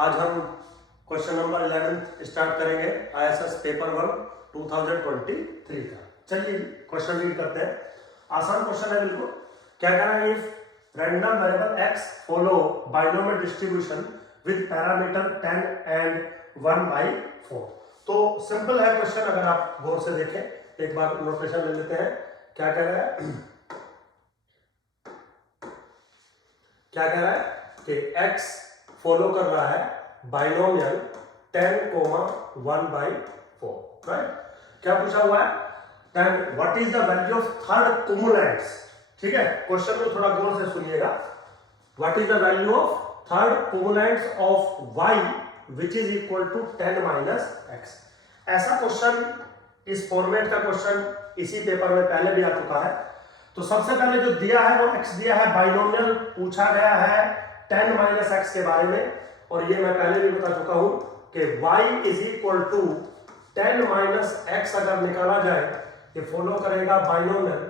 आज हम question number 11 start करेंगे ISS पेपर 1 2023 का। चलिए क्वेश्चन रीड करते हैं। आसान क्वेश्चन है बिल्कुल। क्या कह रहा है? If random variable x follow binomial distribution with parameter 10 and 1/4। तो सिंपल है क्वेश्चन, अगर आप गौर से देखें। एक बार नोटेशन ले लेते हैं। क्या कह रहा है? क्या कह रहा है कि x फॉलो कर रहा है बाइनोमियल 10, 1/4, राइट? क्या पूछा हुआ है? Then what is the value of third cumulants? ठीक है, क्वेश्चन को थोड़ा गौर से सुनिएगा। What is the value of third cumulants of y which is equal to 10 - x? ऐसा क्वेश्चन, इस फॉर्मेट का क्वेश्चन इसी पेपर में पहले भी आ चुका है। तो सबसे पहले जो दिया है वो x दिया है, बाइनोमियल पूछा गया है 10 - x के बारे में। और ये मैं पहले भी बता चुका हूं कि y is equal to 10 - x अगर निकाला जाए, ये फॉलो करेगा बाइनोमियल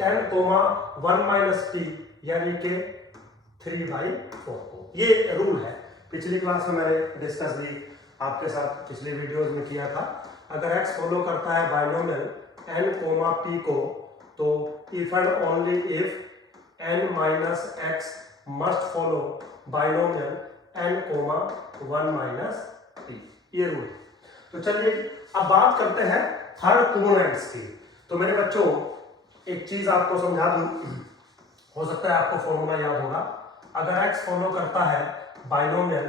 10, 1 - p यानी कि 3/4 को। ये रूल है, पिछली क्लास में मैंने डिस्कस भी आपके साथ पिछले वीडियोस में किया था। अगर x फॉलो करता है बाइनोमियल n, p को, तो if and only if n - x must follow binomial n, 1 - p। ये रूल। तो चलिए अब बात करते हैं थर्ड कुमुलेंट्स की। तो मेरे बच्चों, एक चीज आपको समझा दूं, हो सकता है आपको फॉर्मूला याद होगा। अगर x फॉलो करता है बाइनोमियल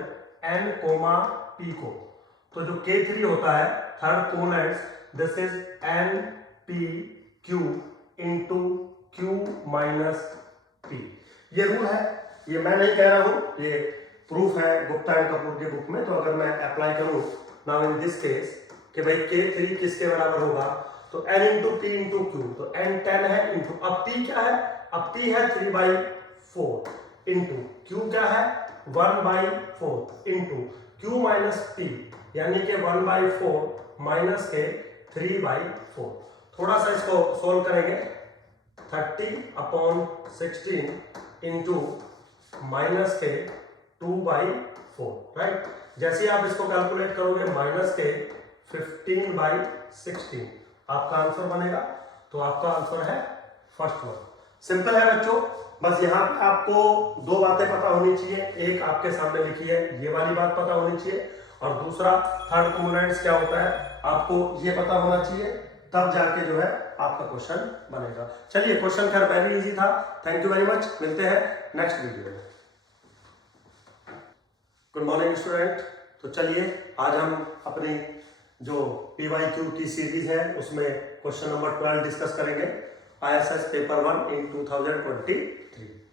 n, p को, तो जो K3 होता है third cumulants, this is n p q into q - p। ये रूल है, ये मैं नहीं कह रहा हूं, ये प्रूफ है गुप्ता एंड कपूर के बुक में। तो अगर मैं अप्लाई करूं नाउ इन दिस केस कि भाई K3 किसके बराबर होगा, तो n into p into q, तो n 10 है इंटू, अब p क्या है? अब p है 3/4 इंटू q क्या है? 1/4 इंटू q - p यानी कि 1/4 माइनस के 3/4। थोड़ा सा इसको सोल्व करेंगे। 30/16 इंटू माइनस के 2/4, राइट? जैसे आप इसको कैलकुलेट करोगे माइनस के 15/16 आपका आंसर बनेगा। तो आपका आंसर है फर्स्ट वन। सिंपल है बच्चों, बस यहाँ पे आपको दो बातें पता होनी चाहिए। एक आपके सामने लिखी है, ये वाली बात पता होनी चाहिए, और दूसरा थर्ड कुमुलेंट्स क्या होता है आपको ये पता होना चाहिए, तब जाके जो है आपका क्वेश्चन बनेगा। चलिए, क्वेश्चन खैर वेरी इजी था। Thank you very much. मिलते हैं नेक्स्ट वीडियो में। Good morning student. तो चलिए आज हम अपनी जो PYQ की सीरीज है उसमें क्वेश्चन नंबर 12 डिस्कस करेंगे, ISS पेपर 1 इन 2023,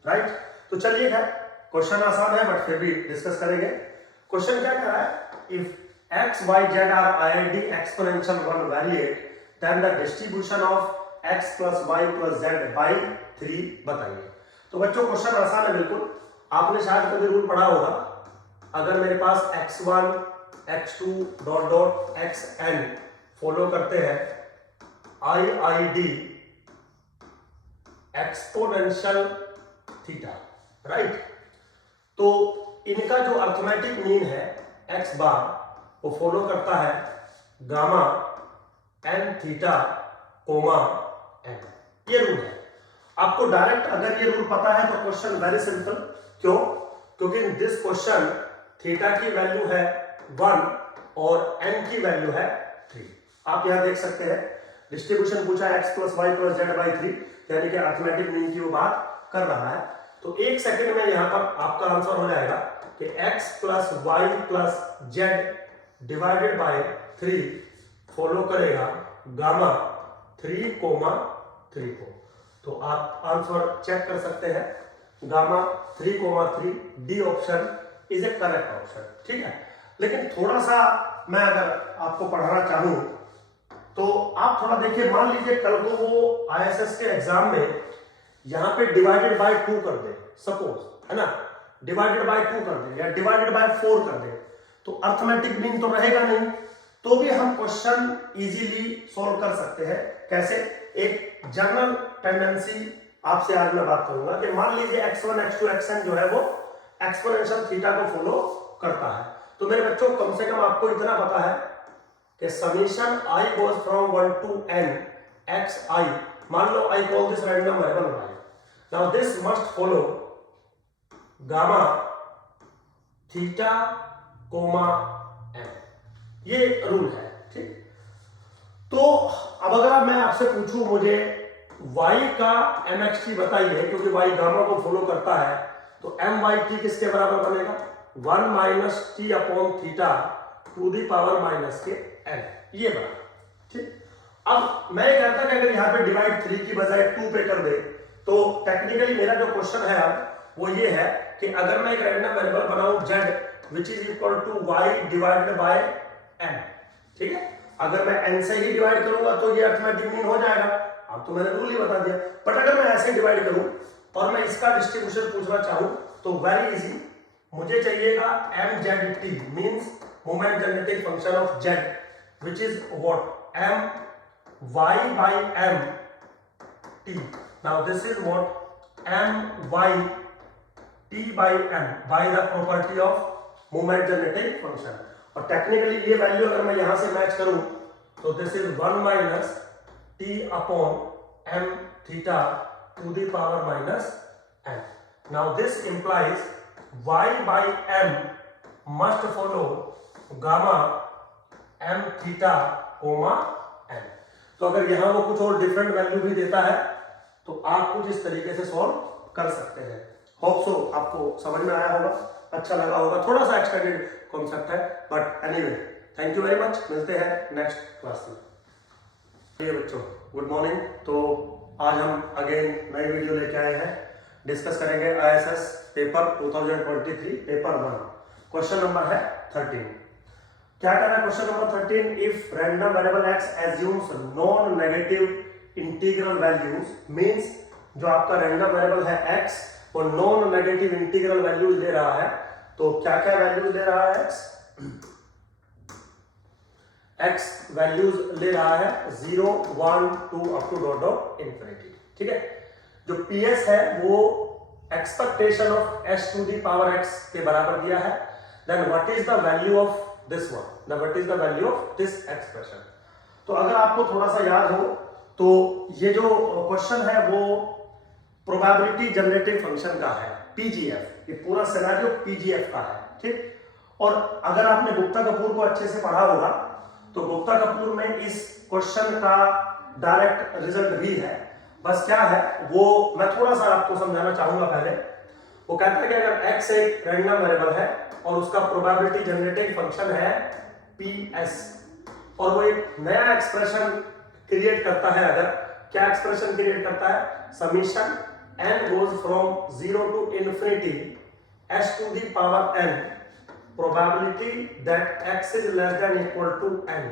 राइट? तो चलिए, खैर क्वेश्चन आसान है बट फिर भी डिस्कस करेंगे। क्वेश्चन क्या कह रहा है? If x, y, z are IID exponential 1 variate, then the distribution of x plus y plus z by 3 बताइए। तो बच्चों क्वेश्चन आसान है बिल्कुल। आपने शायद कभी रूल पढ़ा होगा, अगर मेरे पास x1, x2 dot dot xn follow करते हैं IID एक्सपोनेंशियल थीटा, राइट? तो इनका जो अर्थमेटिक मीन है x बार, वो फॉलो करता है gamma n theta comma n। ये रूल है। आपको डायरेक्ट अगर ये रूल पता है तो क्वेश्चन वेरी सिंपल। क्यों? क्योंकि इन दिस क्वेश्चन थीटा की वैल्यू है 1 और n की वैल्यू है 3। आप यहां देख सकते हैं डिस्ट्रीब्यूशन पूछा है x + y + z/3, यानी कि अर्थमेटिक मीन की वो बात कर रहा है। तो एक सेकंड में यहां पर आपका आंसर हो जाएगा कि x + y + z divided by 3 follow करेगा गामा 3, 3 को। तो आप आंसर चेक कर सकते हैं, gamma 3, 3 D option is A correct option, ठीक है? लेकिन थोड़ा सा मैं अगर आपको पढ़ाना चाहूं तो आप थोड़ा देखिए, मान लीजिए कल को वो ISS के एग्जाम में यहां पे डिवाइडेड बाय 2 कर दे, सपोज, है ना, डिवाइडेड बाय 2 कर दे या डिवाइडेड बाय 4 कर दे, तो अर्थमेटिक मीन तो रहेगा नहीं। तो भी हम क्वेश्चन इजीली सॉल्व कर सकते हैं। कैसे? एक जनरल टेंडेंसी आपसे आज मैं बात करूंगा कि मान लीजिए x1, x2, xn जो है वो एक्सपोनेंशियल थीटा को फॉलो करता है। तो मेरे बच्चों कम से कम आपको इतना पता है कि summation i goes from 1 to n xi, मान लो I call this random variable y. Now this must follow gamma theta comma n, ये रूल है, ठीक। तो अब अगर मैं आपसे पूछूं मुझे y का mxt बताइए, क्योंकि y गामा को फॉलो करता है, तो my t किसके बराबर बनेगा? 1 minus t upon theta to the power minus के n, ये बना, ठीक। अब मैं कहता कि अगर यहाँ पे डिवाइड 3 की बजाय 2 पे कर दे, तो टेक्निकली मेरा जो क्वेश्चन है अब वो ये है कि अगर मैं एक रैंडम वेरिएबल बनाऊं z which is equal to y divided by n, ठीक है। अगर मैं n से ही डिवाइड करूंगा तो ये अर्थमेटिक मीन हो जाएगा, अब तो मैंने रूल ही बता दिया। बट अगर मैं ऐसे डिवाइड करूं और मैं इसका डिस्ट्रीब्यूशन पूछना चाहूं तो वेरी इजी, मुझे चाहिएगा mzt means moment generating function of z which is what m y by m t. Now this is what m y t by m by the property of moment generating function. और technically ये value अगर मैं यहां से match करूं तो this is 1 minus t upon m theta to the power minus n. Now this implies y by m must follow gamma m theta comma n। तो अगर यहां वो कुछ और डिफरेंट वैल्यू भी देता है तो आप कुछ इस तरीके से सॉल्व कर सकते हैं। होप सो आपको समझ में आया होगा, अच्छा लगा होगा, थोड़ा सा एक्सटेंडेड कॉन्सेप्ट है, but anyway thank you very much. मिलते हैं नेक्स्ट क्लास में। ये बच्चों गुड मॉर्निंग। तो आज हम अगेन नई वीडियो लेके आए हैं, डिस्कस करेंगे ISS paper 2023 paper 1, question number है 13। क्या कह रहा है question number 13? If random variable x assumes non negative integral values, means जो आपका रैंडम वेरिएबल है x वो नॉन नेगेटिव इंटीग्रल वैल्यूज ले रहा है, तो क्या क्या वैल्यूज ले रहा है x वैल्यूज ले रहा है 0 1 2 up to dot dot infinity, ठीक है। जो PS है वो expectation of s to the power x के बराबर दिया है। Then what is the value of this one, now what is the value of this expression? तो अगर आपको थोड़ा सा याद हो तो ये जो क्वेश्चन है वो प्रोबेबिलिटी जनरेटिव फंक्शन का है, PGF, ये पूरा सिनेरियो PGF का है, ठीक। और अगर आपने गुप्ता कपूर को अच्छे से पढ़ा होगा तो गुप्ता कपूर में इस क्वेश्चन का डायरेक्ट रिजल्ट भी है, बस क्या है वो मैं थोड़ा सा आपको समझाना चाहूंगा। पहले वो कहता है कि अगर x एक रैंडम वेरिएबल है और उसका प्रोबेबिलिटी जनरेटिंग फंक्शन है PS, और वो एक नया एक्सप्रेशन क्रिएट करता है, अगर क्या एक्सप्रेशन क्रिएट करता है? Summation n goes from 0 to infinity s to the power n probability that x is less than equal to n।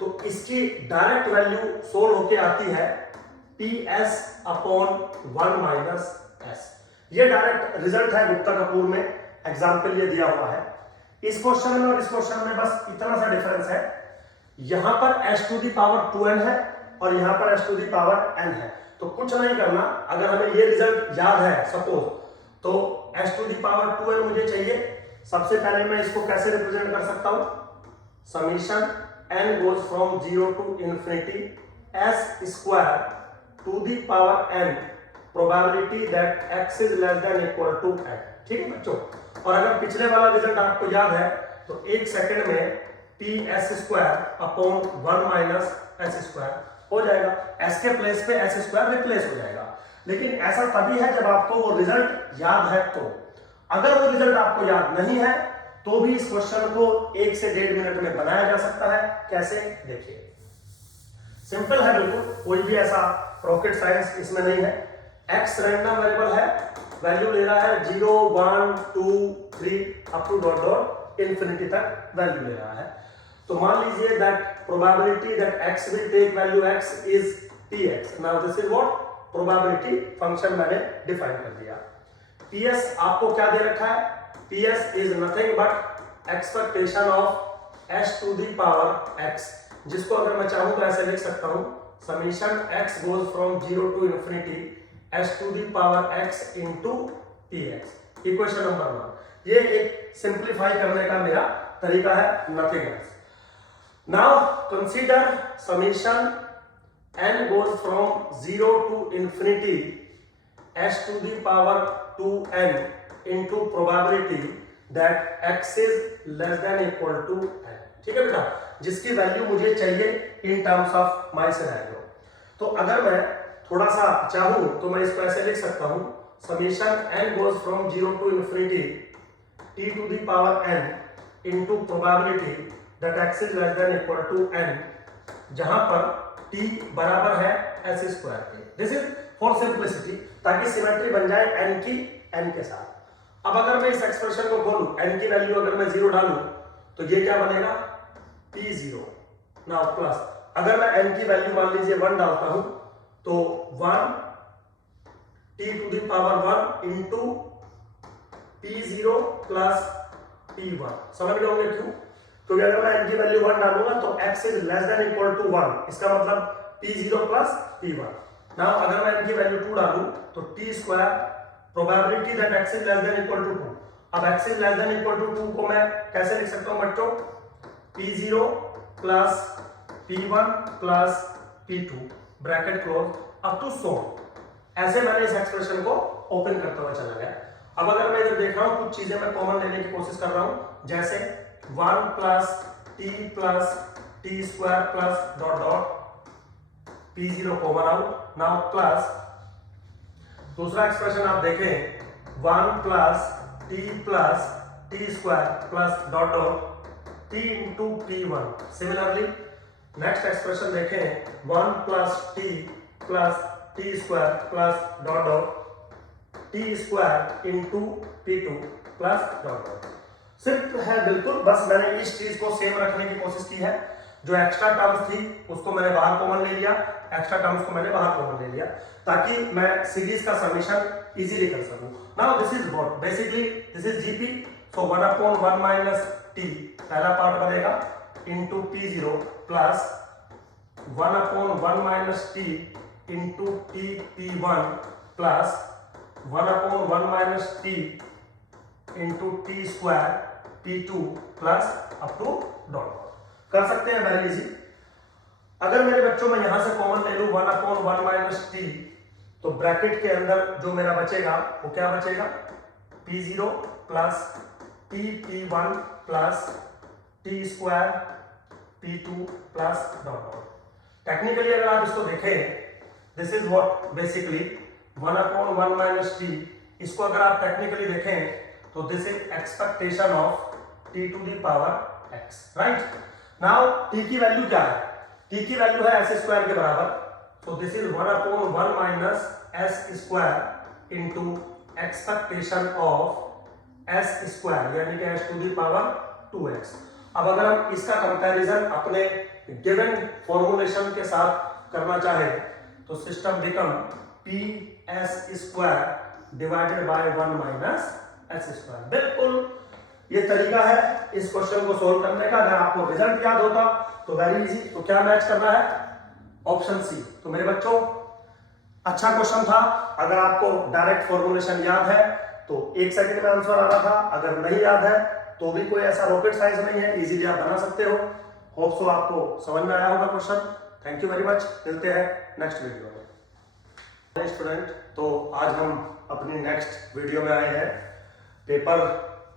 तो इसकी डायरेक्ट वैल्यू सोल्व होके आती है PS अपॉन 1 माइनस s। ये डायरेक्ट रिजल्ट है गुप्ता कपूर में, एग्जाम्पल ये दिया हुआ है। इस क्वेश्चन में और इस क्वेश्चन में बस इतना सा डिफरेंस है, यहां पर s to the power 2n है और यहां पर s to the power n है। तो कुछ नहीं करना, अगर हमें ये रिजल्ट याद है सपोज, तो s to the power 2n मुझे चाहिए। सबसे पहले मैं इसको कैसे रिप्रेजेंट कर सकता हूं? Summation n goes from 0 to infinity s square to the power n probability that x is less than equal to n, ठीक है बच्चों। और अगर पिछले वाला रिजल्ट आपको याद है तो एक सेकंड में PS square upon 1 minus s square हो जाएगा, s के प्लेस पे s स्क्वायर रिप्लेस हो जाएगा। लेकिन ऐसा तभी है जब आपको वो रिजल्ट याद है। तो अगर वो रिजल्ट आपको याद नहीं है तो भी इस क्वेश्चन को 1 से 1.5 मिनट में बनाया जा सकता है। कैसे? देखिए, सिंपल है बिल्कुल, कोई भी ऐसा रॉकेट साइंस इसमें नहीं है। x रैंडम वेरिएबल है, वैल्यू ले रहा है 0 1 2 3 up to dot dot infinity तक वैल्यू ले रहा है। तो मान लीजिए that probability that x will take value x is px। Now this is what probability function मैंने डिफाइन कर दिया। PS आपको क्या दे रखा है? PS इज nothing but expectation of s to the power x, जिसको अगर मैं चाहूं तो ऐसे लिख सकता हूं, summation x goes from 0 to infinity s to the power x into px, equation number 1। ये एक सिंप्लीफाई करने का मेरा तरीका है, nothing else. Now consider summation n goes from 0 to infinity s to the power 2n into probability that x is less than equal to n। ठीक है बेटा, जिसकी वैल्यू मुझे चाहिए in terms of my scenario. तो अगर मैं थोड़ा सा चाहूं तो मैं इसको ऐसे लिख सकता हूं, summation n goes from 0 to infinity t to the power n into probability that x is less than equal to n, जहां पर t बराबर है s स्क्वायर के। दिस इज फॉर सिंप्लिसिटी, ताकि सिमेट्री बन जाए n की n के साथ। अब अगर मैं इस एक्सप्रेशन को खोलूं, n की वैल्यू अगर मैं 0 डालूं तो ये क्या बनेगा, p0। नाउ प्लस अगर मैं n की वैल्यू मान लीजिए 1 डालता हूं तो 1 t to the power 1 into p0 plus p1। समझ गए होंगे क्यों? क्योंकि अगर मैं n की वैल्यू 1 डालूंगा तो x is less than equal to 1, इसका मतलब p0 प्लस p1। नाउ अगर मैं n की वैल्यू 2 डालूं तो t square probability that x is less than equal to 2। अब x is less than equal to 2 को मैं कैसे लिख सकता हूं बच्चों, p0 plus p1 plus p2 bracket close up to so. ऐसे मैंने इस एक्सप्रेशन को ओपन करता हुआ चला गया। अब अगर मैं इधर देख रहा हूं, कुछ चीजें मैं कॉमन लेने की कोशिश कर रहा हूं, जैसे 1 plus t square plus dot dot p0 common out. Now plus दूसरा एक्सप्रेशन आप देखें 1 plus t square plus dot dot t into p1। Similarly next expression देखें 1 plus t square plus dot dot t square into p2 plus dot dot. सिर्फ है बिल्कुल, बस मैंने इस चीज को सेम रखने की कोशिश की है। जो एक्स्ट्रा टर्म्स थी उसको मैंने बाहर कॉमन ले लिया, एक्स्ट्रा टर्म्स को मैंने बाहर कॉमन ले लिया, ताकि मैं सीरीज का समीशन इजीली कर सकूं। Now this is what basically this is GP, so 1/1 minus t पहला पार्ट बनेगा into p0 plus 1/1 minus t into p1 plus 1/1 minus t into t square p2 plus up to dot. कर सकते हैं very easy. अगर मेरे बच्चों में यहां से कॉमन ले लूं 1/1 माइनस t, तो ब्रैकेट के अंदर जो मेरा बचेगा वो क्या बचेगा, p0 plus p1 plus t square p2 plus dot dot. Technically अगर आप इसको देखें, this is what basically 1/1 minus t, इसको अगर आप टेक्निकली देखें तो this is expectation of t to the power x, right. Now t की वैल्यू क्या है, t की वैल्यू है s स्क्वायर के बराबर, so this is 1/1 minus s square into expectation of s square यानी कि s to the power 2x। अब अगर हम इसका कंपैरिजन अपने गिवन फॉर्मूलेशन के साथ करना चाहें तो system become ps square divided by 1 minus s square. बिल्कुल ये तरीका है इस क्वेश्चन को सोल्व करने का। अगर आपको रिजल्ट याद होता तो वेरी इजी। तो क्या मैच करना है, ऑप्शन सी। तो मेरे बच्चों अच्छा क्वेश्चन था। अगर आपको डायरेक्ट फॉर्मूलेशन याद है तो 1 सेकंड में आंसर आ रहा था, अगर नहीं याद है तो भी कोई ऐसा रॉकेट साइंस नहीं है, इजीली आप बना सकते हो। होप सो आपको समझ में आया होगा question. Thank you very much, मिलते हैं नेक्स्ट वीडियो में। स्टूडेंट, तो आज हम अपनी नेक्स्ट वीडियो में आए हैं पेपर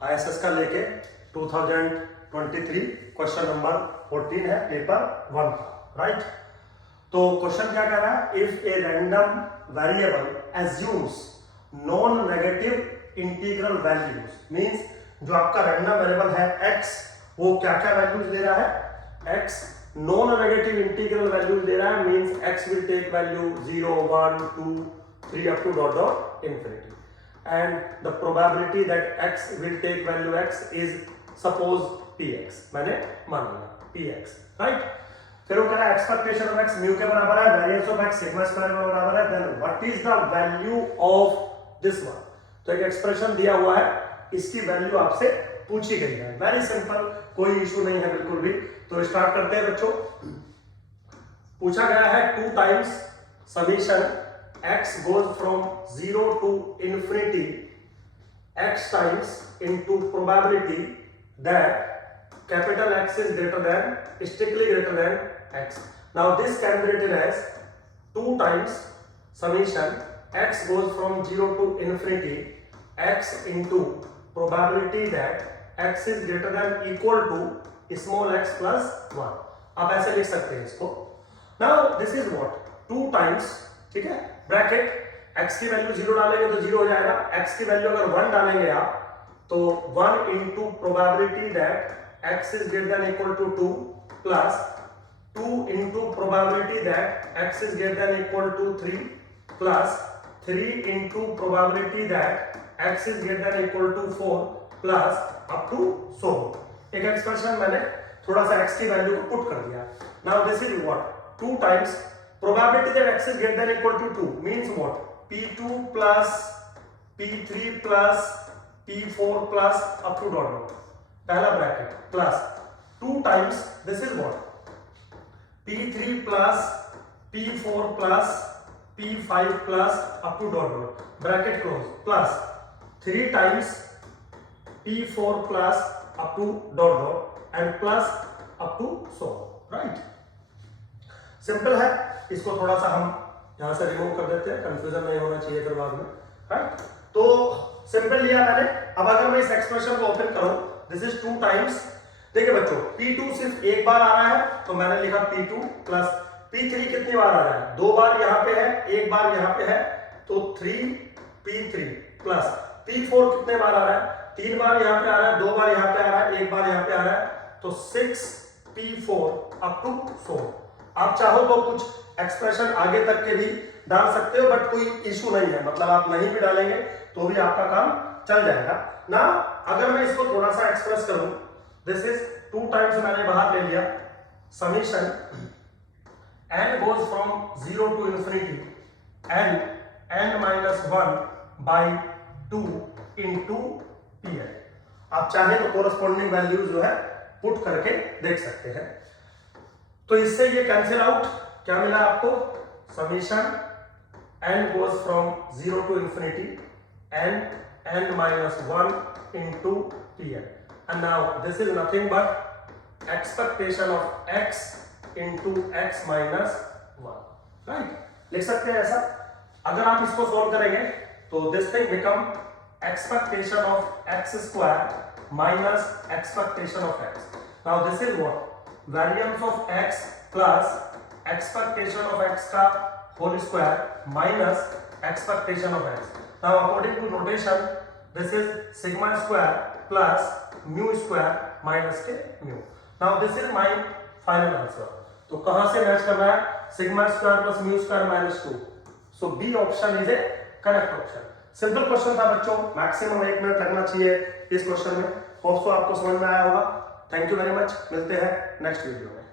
ISS का लेके 2023 क्वेश्चन नंबर 14 है, पेपर 1 का, राइट। तो क्वेश्चन क्या कह रहा है, if a random variable assumes non negative integral values, means जो आपका रैंडम वेरिएबल है x, वो क्या क्या वैल्यूज दे रहा है, x non negative integral values दे रहा है, means x will take value 0 1 2 3 up to dot dot infinity, and the probability that x will take value x is suppose px, मैंने मान लिया px, राइट। फिर वो कह रहा है एक्सपेक्टेशन ऑफ x म्यू के बराबर है, variance of x sigma square के बराबर है, then what is the value of this one. तो एक एक्सप्रेशन दिया हुआ है, इसकी वैल्यू आपसे पूछी गई है। वेरी सिंपल, कोई इशू नहीं है बिल्कुल भी। तो स्टार्ट करते हैं बच्चों। पूछा गया है 2 times summation x goes from 0 to infinity x times into probability that capital X is greater than, strictly greater than X. Now this can be written as 2 times summation X goes from 0 to infinity X into probability that X is greater than equal to small x plus 1. आप ऐसे लिख सकते हैं इसको. Now this is what 2 times, ठीक है, bracket x की value 0 डालेंगे तो 0 हो जाएगा, x की वैल्यू अगर 1 डालेंगे आप तो 1 into probability that x is greater than equal to 2 plus 2 into probability that x is greater than equal to 3 plus 3 into probability that x is greater than equal to 4 plus up to so. एक expression मैंने थोड़ा सा x की value को put कर दिया. Now this is what 2 times probability that x is greater than equal to 2 means what p2 plus p3 plus p4 plus up to dot dot. पहला bracket plus 2 times this is what p3 plus p4 plus p5 plus up to dot dot bracket close plus 3 times p4 plus up to dot dot and plus up to so, right? Simple है. इसको थोड़ा सा हम यहां से remove कर देते हैं, कंफ्यूजन नहीं होना चाहिए फिर बाद में, राइट? तो सिंपल लिया मैंने. अब अगर मैं इस एक्सप्रेशन को ओपन करूं, दिस इज 2 टाइम्स. देखिए बच्चों p2 सिर्फ एक बार आ रहा है तो मैंने लिखा p2 प्लस p3 कितनी बार आ रहा है, 2 बार यहाँ पे है, 1 बार यहाँ पे है तो 3p3 प्लस p4 कितने बार आ रहा है, 3 बार यहाँ पे आ रहा है, 2 बार यहाँ पे आ रहा है, 1 बार यहाँ पे आ रहा है तो 6p4 अप टू so. आप चाहो तो कुछ एक्सप्रेशन आगे तक के भी डाल सकते हो बट कोई इशू नहीं है, मतलब आप नहीं भी डालेंगे तो भी आपका काम चल जाएगा ना. अगर मैं इसको थोड़ा सा एक्सप्रेस करूं, दिस इज 2 टाइम्स मैंने बाहर ले लिया summation n goes from 0 to infinity n minus 1 by 2 into pn. आप चाहे तो कोरस्पॉन्डिंग वैल्यू जो है पुट करके देख सकते हैं. तो इससे ये कैंसिल आउट, क्या मिला आपको, summation n goes from 0 to infinity n minus 1 into pn, and now this is nothing but expectation of x into x minus 1, right? लिख सकते हैं ऐसा. अगर आप इसको सॉल्व करेंगे तो this thing become expectation of x square minus expectation of x. Now this is what variance of x plus expectation of x का whole square minus expectation of x. Now according to notation this is sigma square plus mu square minus के mu. Now this is my final answer. तो कहां से match कर रहा है, sigma square plus mu square minus 2. So B option is a correct option. Simple question था बच्चों, maximum 1 minute लगना चाहिए इस क्वेश्चन में. होप सो आपको समझ में आया होगा. Thank you very much. मिलते हैं नेक्स्ट वीडियो में.